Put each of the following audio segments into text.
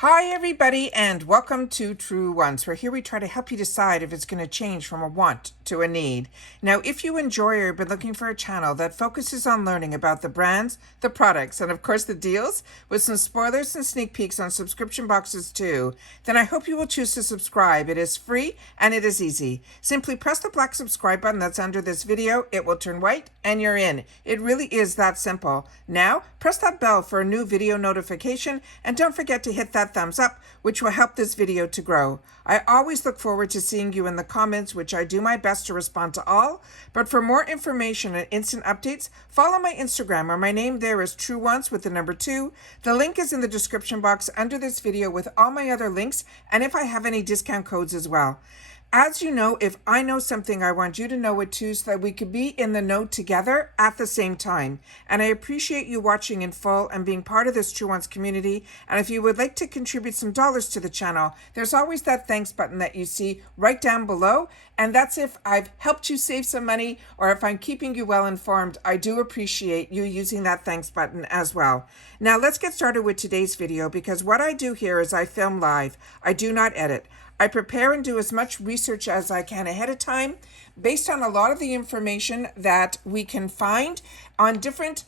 Hi everybody and welcome to Truewants, where here we try to help you decide if it's going to change from a want to a need. Now, if you enjoy or have been looking for a channel that focuses on learning about the brands, the products, and of course the deals, with some spoilers and sneak peeks on subscription boxes too, then I hope you will choose to subscribe. It is free and it is easy. Simply press the black subscribe button that's under this video. It will turn white and you're in. It really is that simple. Now, press that bell for a new video notification and don't forget to hit that thumbs up, which will help this video to grow. I always look forward to seeing you in the comments, which I do my best to respond to all. But for more information and instant updates, follow my Instagram, where my name there is Truewants with the number 2. The link is in the description box under this video with all my other links, and if I have any discount codes as well. As you know, if I know something, I want you to know it too, so that we could be in the know together at the same time. And I appreciate you watching in full and being part of this Truewants community. And if you would like to contribute some dollars to the channel, there's always that thanks button that you see right down below. And that's if I've helped you save some money or if I'm keeping you well informed. I do appreciate you using that thanks button as well. Now let's get started with today's video, because what I do here is I film live. I do not edit. I prepare and do as much research as I can ahead of time based on a lot of the information that we can find on different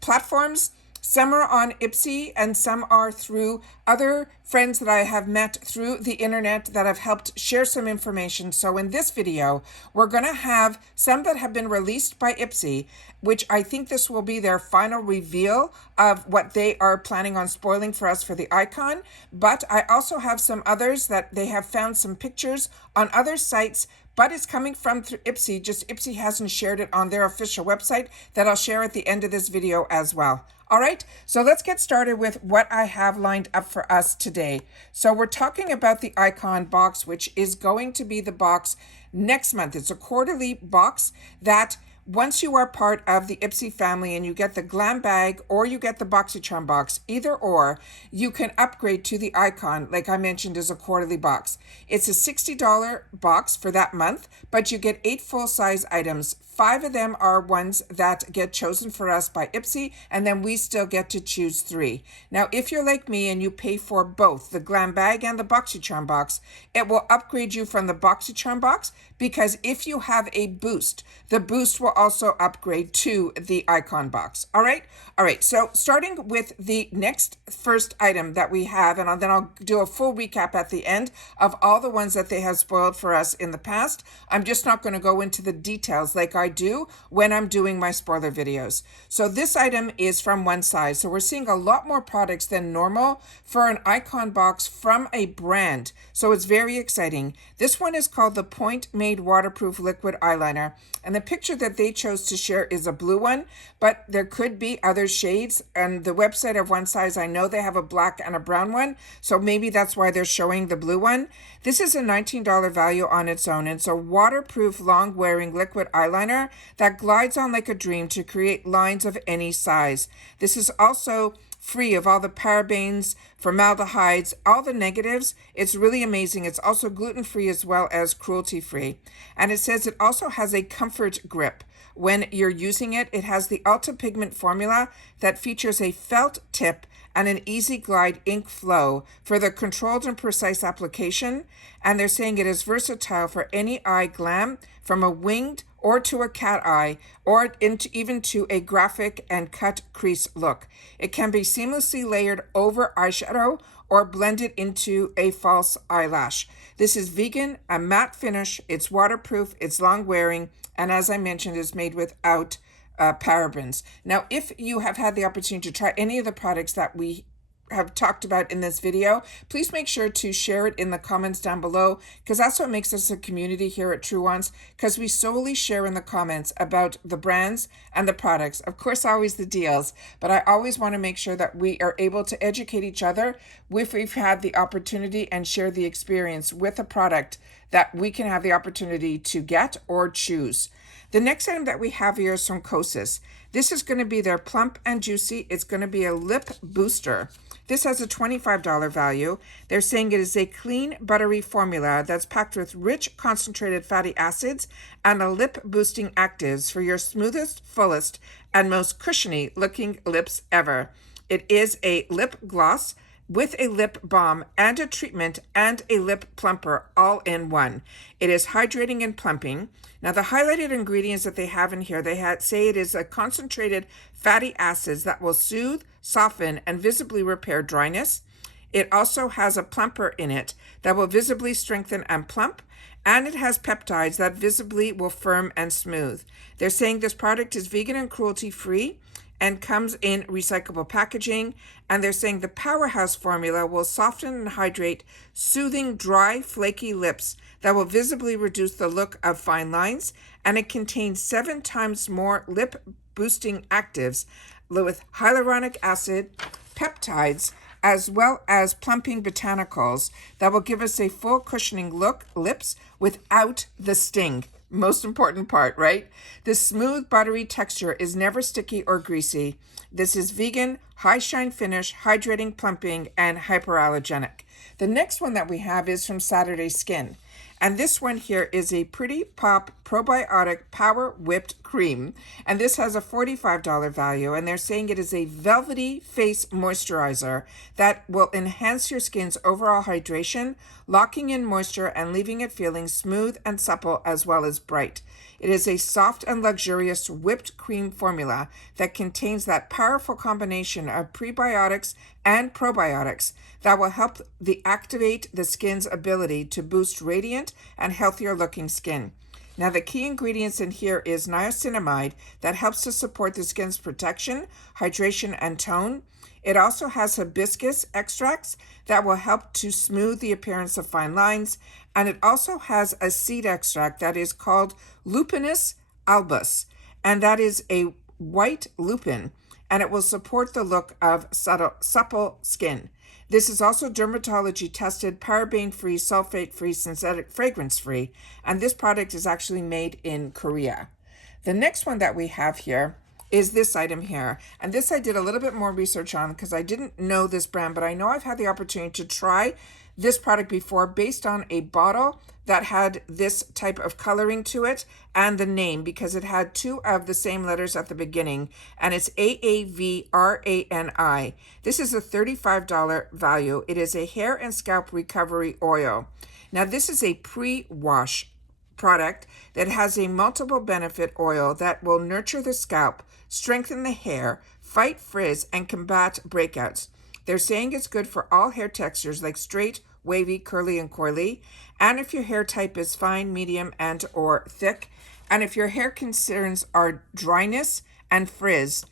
platforms. Some are on IPSY and some are through other friends that I have met through the internet that have helped share some information. So in this video, we're going to have some that have been released by IPSY, which I think this will be their final reveal of what they are planning on spoiling for us for the icon. But I also have some others that they have found some pictures on other sites, but it's coming from through IPSY, just IPSY hasn't shared it on their official website, that I'll share at the end of this video as well. All right, so let's get started with what I have lined up for us today. So we're talking about the icon box, which is going to be the box next month. It's a quarterly box that once you are part of the IPSY family and you get the glam bag or you get the BoxyCharm box, either or, you can upgrade to the icon, like I mentioned, as a quarterly box. It's a $60 box for that month, but you get 8 full-size items. 5 of them are ones that get chosen for us by IPSY, and then we still get to choose 3. Now, if you're like me and you pay for both the glam bag and the BoxyCharm box, it will upgrade you from the BoxyCharm box, because if you have a boost, the boost will also upgrade to the icon box. All right, so starting with the next first item that we have, and then I'll do a full recap at the end of all the ones that they have spoiled for us in the past. I'm just not going to go into the details like I do when I'm doing my spoiler videos. So this item is from One Size. So we're seeing a lot more products than normal for an icon box from a brand. So it's very exciting. This one is called the Point Made Waterproof Liquid Eyeliner. And the picture that they chose to share is a blue one, but there could be other shades. And the website of One Size, I know they have a black and a brown one, so maybe that's why they're showing the blue one. This is a $19 value on its own. It's a waterproof, long-wearing liquid eyeliner that glides on like a dream to create lines of any size. This is also free of all the parabens, formaldehydes, all the negatives. It's really amazing. It's also gluten-free as well as cruelty-free. And it says it also has a comfort grip. When you're using it, it has the Ultra Pigment formula that features a felt tip and an easy glide ink flow for the controlled and precise application. And they're saying it is versatile for any eye glam, from a winged or to a cat eye, or even to a graphic and cut crease look. It can be seamlessly layered over eyeshadow or blended into a false eyelash. This is vegan, a matte finish, it's waterproof, it's long wearing, and as I mentioned, it's made without parabens. Now, if you have had the opportunity to try any of the products that we have talked about in this video, please make sure to share it in the comments down below, because that's what makes us a community here at Truewants, because we solely share in the comments about the brands and the products. Of course, always the deals, but I always want to make sure that we are able to educate each other if we've had the opportunity and share the experience with a product that we can have the opportunity to get or choose. The next item that we have here is from Kosas. This is going to be their Plump and Juicy. It's going to be a lip booster. This has a $25 value. They're saying it is a clean, buttery formula that's packed with rich, concentrated fatty acids and a lip-boosting actives for your smoothest, fullest, and most cushiony-looking lips ever. It is a lip gloss with a lip balm and a treatment and a lip plumper all in one. It is hydrating and plumping. Now, the highlighted ingredients that they have in here, say it is a concentrated fatty acids that will soothe, soften, and visibly repair dryness. It also has a plumper in it that will visibly strengthen and plump, and it has peptides that visibly will firm and smooth. They're saying this product is vegan and cruelty-free and comes in recyclable packaging, and they're saying the powerhouse formula will soften and hydrate soothing, dry, flaky lips that will visibly reduce the look of fine lines, and it contains 7 times more lip-boosting actives with hyaluronic acid, peptides, as well as plumping botanicals that will give us a full cushioning look lips without the sting. Most important part, right? This smooth, buttery texture is never sticky or greasy. This is vegan, high shine finish, hydrating, plumping, and hyperallergenic. The next one that we have is from Saturday Skin. And this one here is a Pretty Pop Probiotic Power Whipped Cream. And this has a $45 value. And they're saying it is a velvety face moisturizer that will enhance your skin's overall hydration, locking in moisture and leaving it feeling smooth and supple as well as bright. It is a soft and luxurious whipped cream formula that contains that powerful combination of prebiotics and probiotics that will help activate the skin's ability to boost radiant and healthier looking skin. Now, the key ingredients in here is niacinamide that helps to support the skin's protection, hydration, and tone. It also has hibiscus extracts that will help to smooth the appearance of fine lines. And it also has a seed extract that is called Lupinus albus. And that is a white lupin. And it will support the look of supple skin. This is also dermatology tested, paraben-free, sulfate-free, synthetic fragrance-free. And this product is actually made in Korea. The next one that we have here is this item here. And this I did a little bit more research on because I didn't know this brand, but I know I've had the opportunity to try this product before based on a bottle that had this type of coloring to it and the name, because it had 2 of the same letters at the beginning, and it's AAVRANI. This is a $35 value. It is a hair and scalp recovery oil. Now, this is a pre-wash product that has a multiple benefit oil that will nurture the scalp, strengthen the hair, fight frizz, and combat breakouts. They're saying it's good for all hair textures like straight, wavy, curly, and coily. And if your hair type is fine, medium, and or thick. And if your hair concerns are dryness and frizz,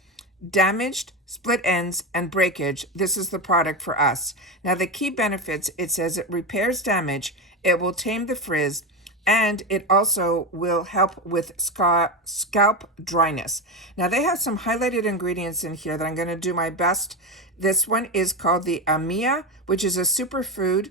damaged, split ends, and breakage, this is the product for us. Now, the key benefits, it says it repairs damage, it will tame the frizz, and it also will help with scalp dryness. Now, they have some highlighted ingredients in here that I'm going to do my best. This one is called the AMIA, which is a superfood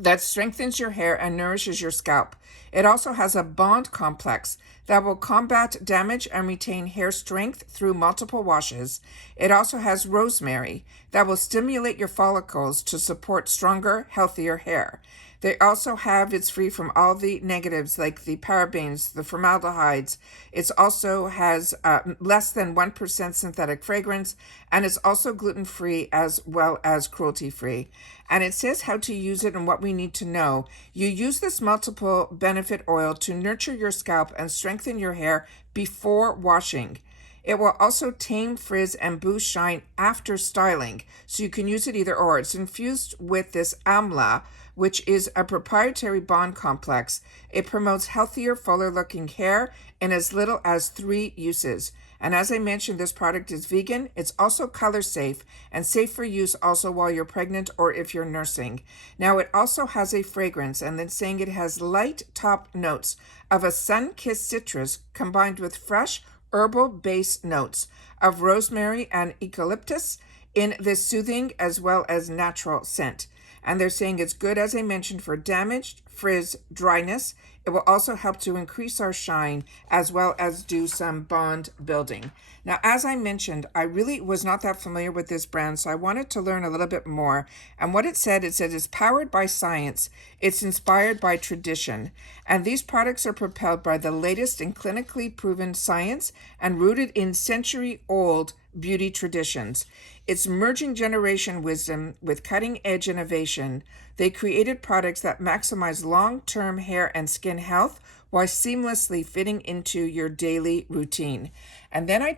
that strengthens your hair and nourishes your scalp. It also has a bond complex that will combat damage and retain hair strength through multiple washes. It also has rosemary that will stimulate your follicles to support stronger, healthier hair. They also have, it's free from all the negatives like the parabens, the formaldehydes. It also has less than 1% synthetic fragrance, and it's also gluten-free as well as cruelty-free. And it says how to use it and what we need to know. You use this multiple benefit oil to nurture your scalp and strengthen your hair before washing. It will also tame frizz and boost shine after styling. So you can use it either or. It's infused with this amla, which is a proprietary bond complex. It promotes healthier, fuller looking hair in as little as 3 uses. And as I mentioned, this product is vegan. It's also color safe and safe for use also while you're pregnant or if you're nursing. Now, it also has a fragrance, and then saying it has light top notes of a sun-kissed citrus combined with fresh herbal base notes of rosemary and eucalyptus in this soothing as well as natural scent. And they're saying it's good, as I mentioned, for damaged, frizz, dryness. It will also help to increase our shine as well as do some bond building. Now, as I mentioned, I really was not that familiar with this brand, so I wanted to learn a little bit more. And what it said it's powered by science. It's inspired by tradition. And these products are propelled by the latest in clinically proven science and rooted in century-old beauty traditions. It's merging generation wisdom with cutting-edge innovation. They created products that maximize long-term hair and skin health while seamlessly fitting into your daily routine. And then I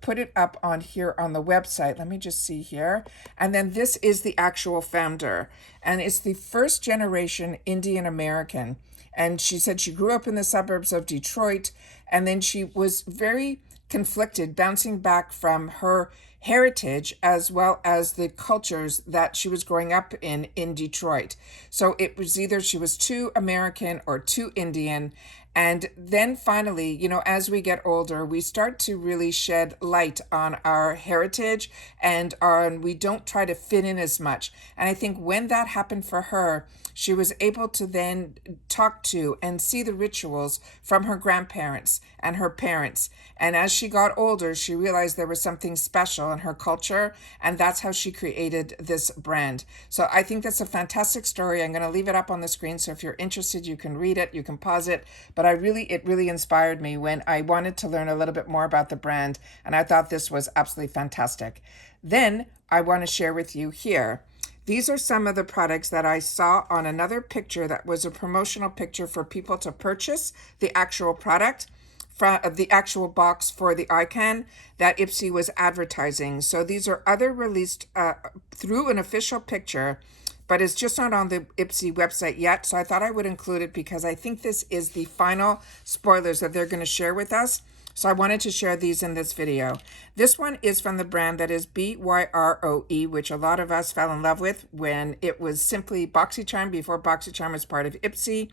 put it up on here on the website. Let me just see here. And then this is the actual founder. And it's the first generation Indian American. And she said she grew up in the suburbs of Detroit. And then she was very conflicted, bouncing back from her heritage as well as the cultures that she was growing up in Detroit. So it was either she was too American or too Indian. And then finally, as we get older, we start to really shed light on our heritage and we don't try to fit in as much. And I think when that happened for her, she was able to then talk to and see the rituals from her grandparents and her parents. And as she got older, she realized there was something special in her culture, and that's how she created this brand. So I think that's a fantastic story. I'm going to leave it up on the screen, so if you're interested, you can read it, you can pause it. But it really inspired me when I wanted to learn a little bit more about the brand, and I thought this was absolutely fantastic. Then I want to share with you here. These are some of the products that I saw on another picture that was a promotional picture for people to purchase the actual product from the actual box for the ICANN that IPSY was advertising. So these are other released through an official picture, but it's just not on the IPSY website yet. So I thought I would include it because I think this is the final spoilers that they're going to share with us. So I wanted to share these in this video. This one is from the brand that is BYROE, which a lot of us fell in love with when it was simply BoxyCharm before BoxyCharm was part of IPSY.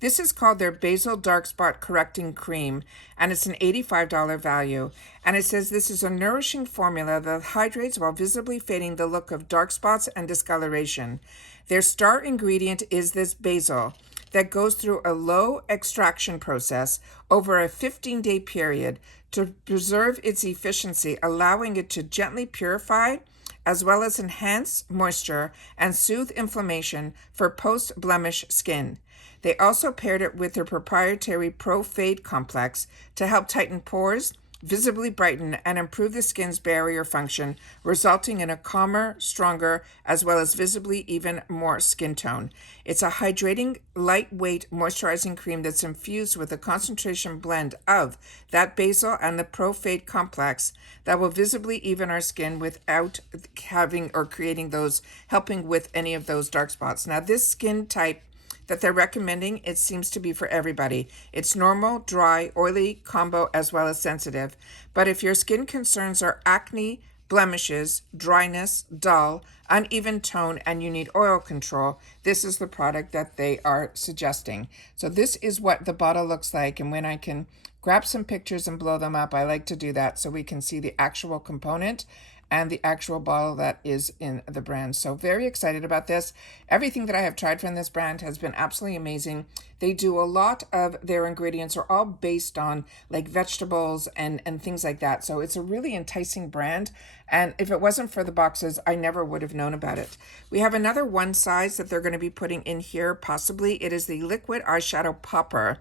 This is called their Basil Dark Spot Correcting Cream, and it's an $85 value. And it says this is a nourishing formula that hydrates while visibly fading the look of dark spots and discoloration. Their star ingredient is this basil that goes through a low extraction process over a 15-day period to preserve its efficiency, allowing it to gently purify as well as enhance moisture and soothe inflammation for post-blemish skin. They also paired it with their proprietary Pro Fade Complex to help tighten pores, visibly brighten, and improve the skin's barrier function, resulting in a calmer, stronger, as well as visibly even more skin tone. It's a hydrating, lightweight moisturizing cream that's infused with a concentration blend of that basil and the Pro Fade Complex that will visibly even our skin without having or creating those, helping with any of those dark spots. Now, this skin type that they're recommending, it seems to be for everybody. It's normal, dry, oily, combo, as well as sensitive. But if your skin concerns are acne, blemishes, dryness, dull, uneven tone, and you need oil control, this is the product that they are suggesting. So this is what the bottle looks like, and when I can grab some pictures and blow them up, I like to do that so we can see the actual component and the actual bottle that is in the brand. So very excited about this. Everything that I have tried from this brand has been absolutely amazing. They do a lot of their ingredients are all based on like vegetables and things like that. So it's a really enticing brand. And if it wasn't for the boxes, I never would have known about it. We have another one size that they're going to be putting in here, possibly. It is the Liquid Eyeshadow Popper.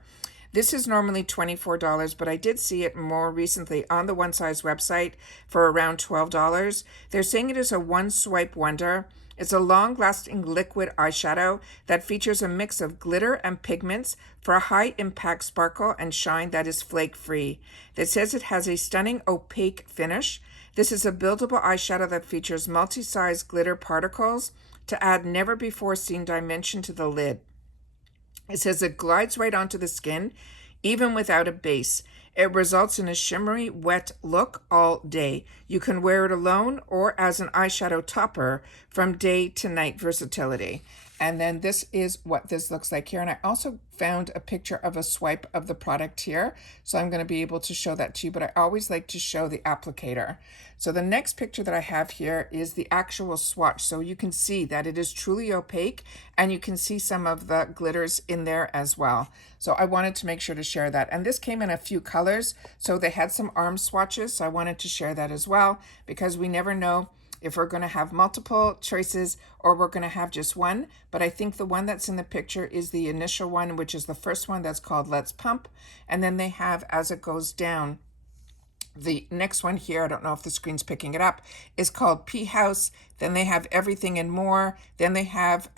This is normally $24, but I did see it more recently on the One Size website for around $12. They're saying it is a one-swipe wonder. It's a long-lasting liquid eyeshadow that features a mix of glitter and pigments for a high-impact sparkle and shine that is flake-free. It says it has a stunning opaque finish. This is a buildable eyeshadow that features multi-size glitter particles to add never-before-seen dimension to the lid. It says it glides right onto the skin, even without a base. It results in a shimmery, wet look all day. You can wear it alone or as an eyeshadow topper from day to night versatility. And then this is what this looks like here. And I also found a picture of a swipe of the product here. So I'm going to be able to show that to you, but I always like to show the applicator. So the next picture that I have here is the actual swatch. So you can see that it is truly opaque, and you can see some of the glitters in there as well. So I wanted to make sure to share that. And this came in a few colors. So they had some arm swatches. So I wanted to share that as well, because we never know if we're going to have multiple choices or we're going to have just one. But I think the one that's in the picture is the initial one, which is the first one, that's called Let's Pump. And then they have, as it goes down, the next one here, I don't know if the screen's picking it up, is called P House. Then they have Everything and More. Then they have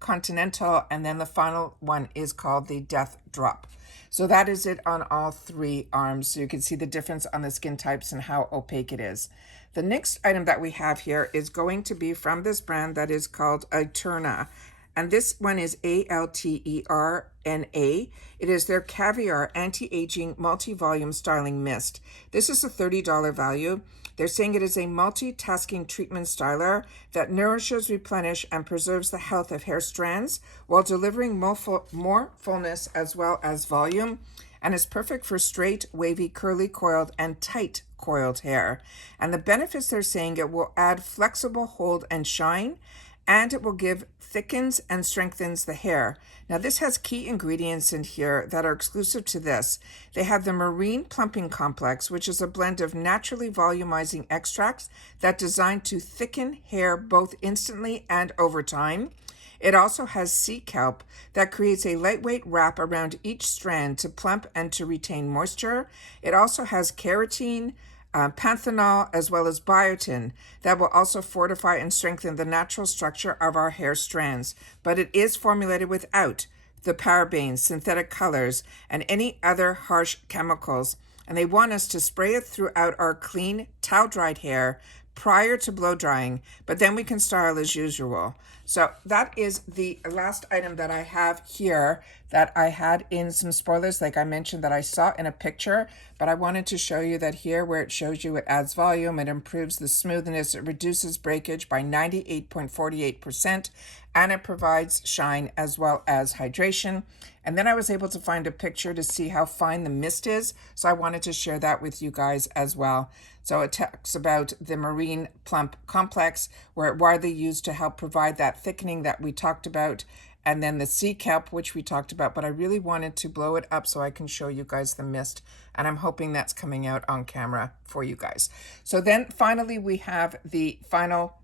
Continental. And then the final one is called the Death Drop. So that is it on all three arms. So you can see the difference on the skin types and how opaque it is. The next item that we have here is going to be from this brand that is called Eterna. And this one is ALTERNA. It is their Caviar Anti-Aging Multi-Volume Styling Mist. This is a $30 value. They're saying it is a multitasking treatment styler that nourishes, replenishes, and preserves the health of hair strands while delivering more fullness as well as volume, and is perfect for straight, wavy, curly, coiled, and tight coiled hair. And the benefits, they're saying it will add flexible hold and shine, and it will give thickens and strengthens the hair. Now this has key ingredients in here that are exclusive to this. They have the Marine Plumping Complex, which is a blend of naturally volumizing extracts that designed to thicken hair both instantly and over time. It also has sea kelp that creates a lightweight wrap around each strand to plump and to retain moisture. It also has keratin, panthenol, as well as biotin that will also fortify and strengthen the natural structure of our hair strands. But it is formulated without the parabens, synthetic colors, and any other harsh chemicals. And they want us to spray it throughout our clean, towel-dried hair prior to blow drying, but then we can style as usual. So that is the last item that I have here that I had in some spoilers, like I mentioned, that I saw in a picture, but I wanted to show you that here where it shows you it adds volume, it improves the smoothness, it reduces breakage by 98.48%, and it provides shine as well as hydration. And then I was able to find a picture to see how fine the mist is, so I wanted to share that with you guys as well. So it talks about the Marine Plump Complex, where it widely used to help provide that thickening that we talked about, and then the sea kelp, which we talked about, but I really wanted to blow it up so I can show you guys the mist, and I'm hoping that's coming out on camera for you guys. So then finally we have the final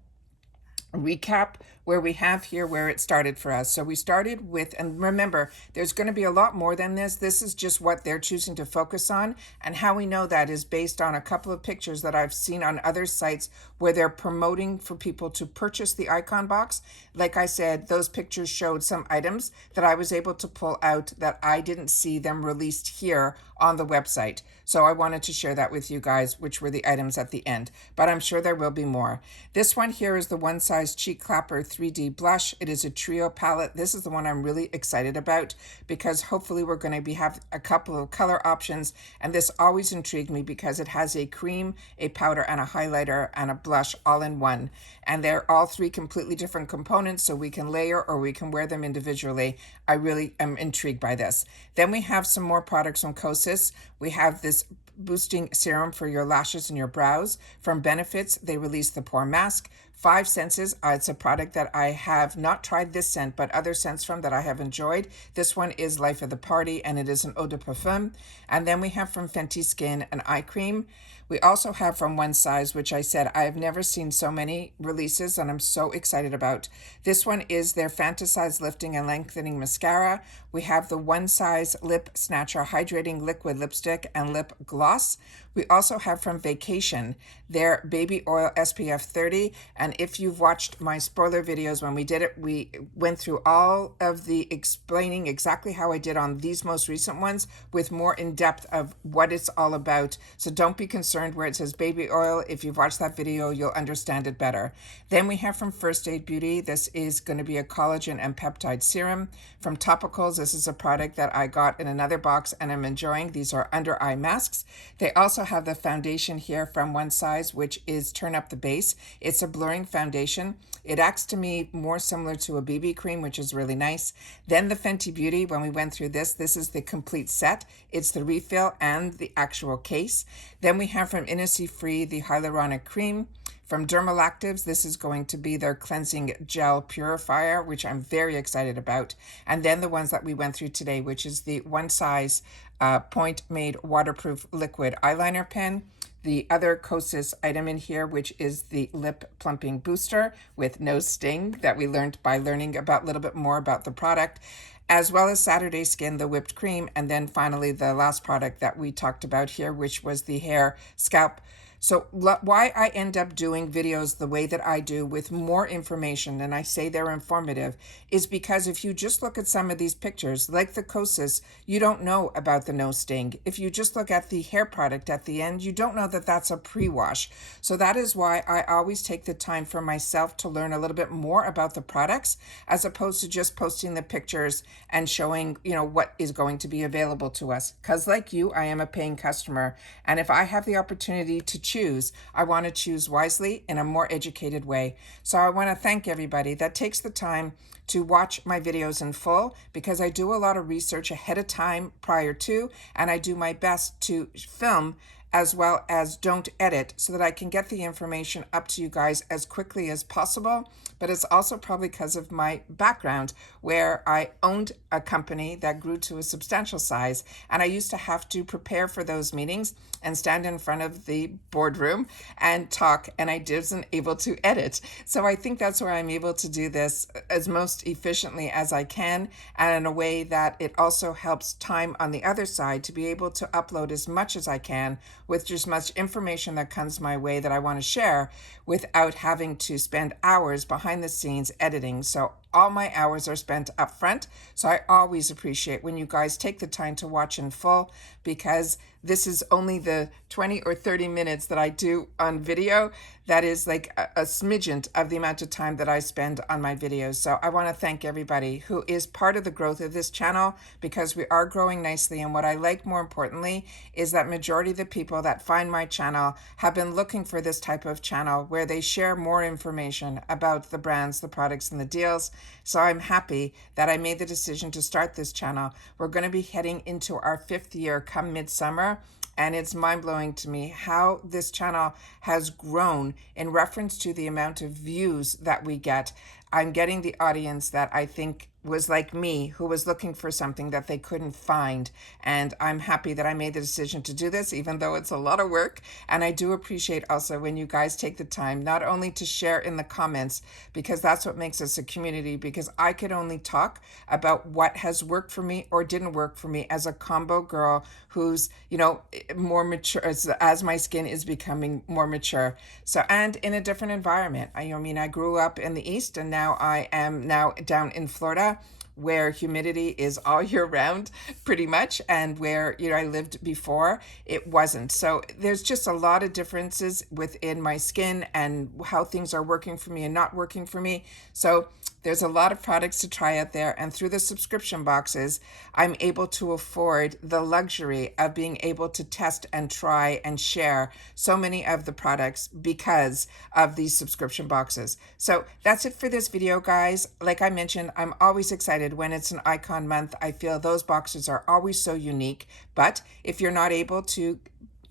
recap where we have here where it started for us. So we started with, and remember, there's going to be a lot more than this. This is just what they're choosing to focus on, and how we know that is based on a couple of pictures that I've seen on other sites where they're promoting for people to purchase the icon box. Like I said, those pictures showed some items that I was able to pull out that I didn't see them released here on the website. So I wanted to share that with you guys, which were the items at the end, but I'm sure there will be more. This one here is the One Size Cheek Clapper 3D Blush. It is a trio palette. This is the one I'm really excited about because hopefully we're going to have a couple of color options, and this always intrigued me because it has a cream, a powder, and a highlighter, and a blush all in one. And they're all three completely different components, so we can layer or we can wear them individually. I really am intrigued by this. Then we have some more products from Kosas. We have this boosting serum for your lashes and your brows. From Benefits, they released the Pore Mask. 5 Senses, it's a product that I have not tried this scent, but other scents from that I have enjoyed. This one is Life of the Party, and it is an eau de parfum. And then we have from Fenty Skin an eye cream. We also have from One Size, which I said I have never seen so many releases, and I'm so excited about. This one is their Fantasize Lifting and Lengthening Mascara. We have the One Size Lip Snatcher Hydrating Liquid Lipstick and Lip Gloss. We also have from Vacation their Baby Oil SPF 30. And if you've watched my spoiler videos when we did it, we went through all of the explaining exactly how I did on these most recent ones with more in depth of what it's all about. So don't be concerned concerned where it says baby oil, if you've watched that video, you'll understand it better. Then we have from First Aid Beauty, this is going to be a collagen and peptide serum. From Topicals, this is a product that I got in another box and I'm enjoying. These are under eye masks. They also have the foundation here from One Size, which is Turn Up the Base. It's a blurring foundation. It acts to me more similar to a BB cream, which is really nice. Then the Fenty Beauty, when we went through this is the complete set. It's the refill and the actual case. Then we have from Innisfree Free the hyaluronic cream. From Dermalactives, this is going to be their cleansing gel purifier, which I'm very excited about. And then the ones that we went through today, which is the One Size Point Made Waterproof Liquid Eyeliner Pen. The other Kosas item in here, which is the lip plumping booster with no sting that we learned by learning about a little bit more about the product, as well as Saturday Skin, the whipped cream, and then finally the last product that we talked about here, which was the hair scalp. So why I end up doing videos the way that I do with more information, and I say they're informative, is because if you just look at some of these pictures, like the Kosas, you don't know about the no sting. If you just look at the hair product at the end, you don't know that that's a pre-wash. So that is why I always take the time for myself to learn a little bit more about the products, as opposed to just posting the pictures and showing, what is going to be available to us. Because like you, I am a paying customer. And if I have the opportunity to choose, I want to choose wisely in a more educated way. So I want to thank everybody that takes the time to watch my videos in full, because I do a lot of research ahead of time prior to, and I do my best to film as well as don't edit so that I can get the information up to you guys as quickly as possible. But it's also probably because of my background, where I owned a company that grew to a substantial size, and I used to have to prepare for those meetings and stand in front of the boardroom and talk, and I wasn't able to edit. So I think that's where I'm able to do this as most efficiently as I can, and in a way that it also helps time on the other side to be able to upload as much as I can with just much information that comes my way that I want to share, without having to spend hours behind the scenes editing. So all my hours are spent up front. So I always appreciate when you guys take the time to watch in full, because this is only the 20 or 30 minutes that I do on video. That is like a smidgen of the amount of time that I spend on my videos. So I want to thank everybody who is part of the growth of this channel, because we are growing nicely. And what I like more importantly is that majority of the people that find my channel have been looking for this type of channel where they share more information about the brands, the products, and the deals. So I'm happy that I made the decision to start this channel. We're going to be heading into our 5th year come midsummer. And it's mind-blowing to me how this channel has grown in reference to the amount of views that we get. I'm getting the audience that I think was like me, who was looking for something that they couldn't find. And I'm happy that I made the decision to do this, even though it's a lot of work. And I do appreciate also when you guys take the time, not only to share in the comments, because that's what makes us a community, because I could only talk about what has worked for me or didn't work for me as a combo girl who's, more mature as my skin is becoming more mature. So, and in a different environment. I grew up in the East, and now I am down in Florida, where humidity is all year round pretty much, and where I lived before it wasn't. So there's just a lot of differences within my skin and how things are working for me and not working for me. So there's a lot of products to try out there, and through the subscription boxes, I'm able to afford the luxury of being able to test and try and share so many of the products because of these subscription boxes. So that's it for this video, guys. Like I mentioned, I'm always excited when it's an icon month. I feel those boxes are always so unique. But if you're not able to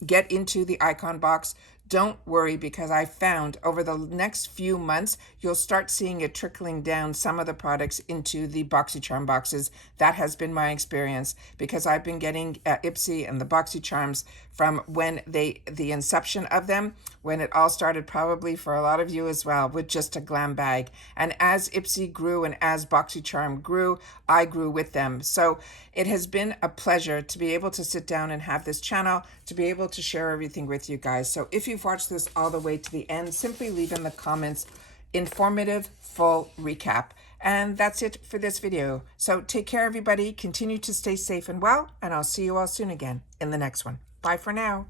get into the icon box, don't worry, because I found over the next few months, you'll start seeing it trickling down some of the products into the BoxyCharm boxes. That has been my experience, because I've been getting IPSY and the BoxyCharms from when the inception of them, when it all started, probably for a lot of you as well, with just a glam bag. And as IPSY grew and as BoxyCharm grew, I grew with them. So it has been a pleasure to be able to sit down and have this channel, to be able to share everything with you guys. So if you've watched this all the way to the end, simply leave in the comments informative full recap. And that's it for this video. So take care, everybody. Continue to stay safe and well, and I'll see you all soon again in the next one. Bye for now.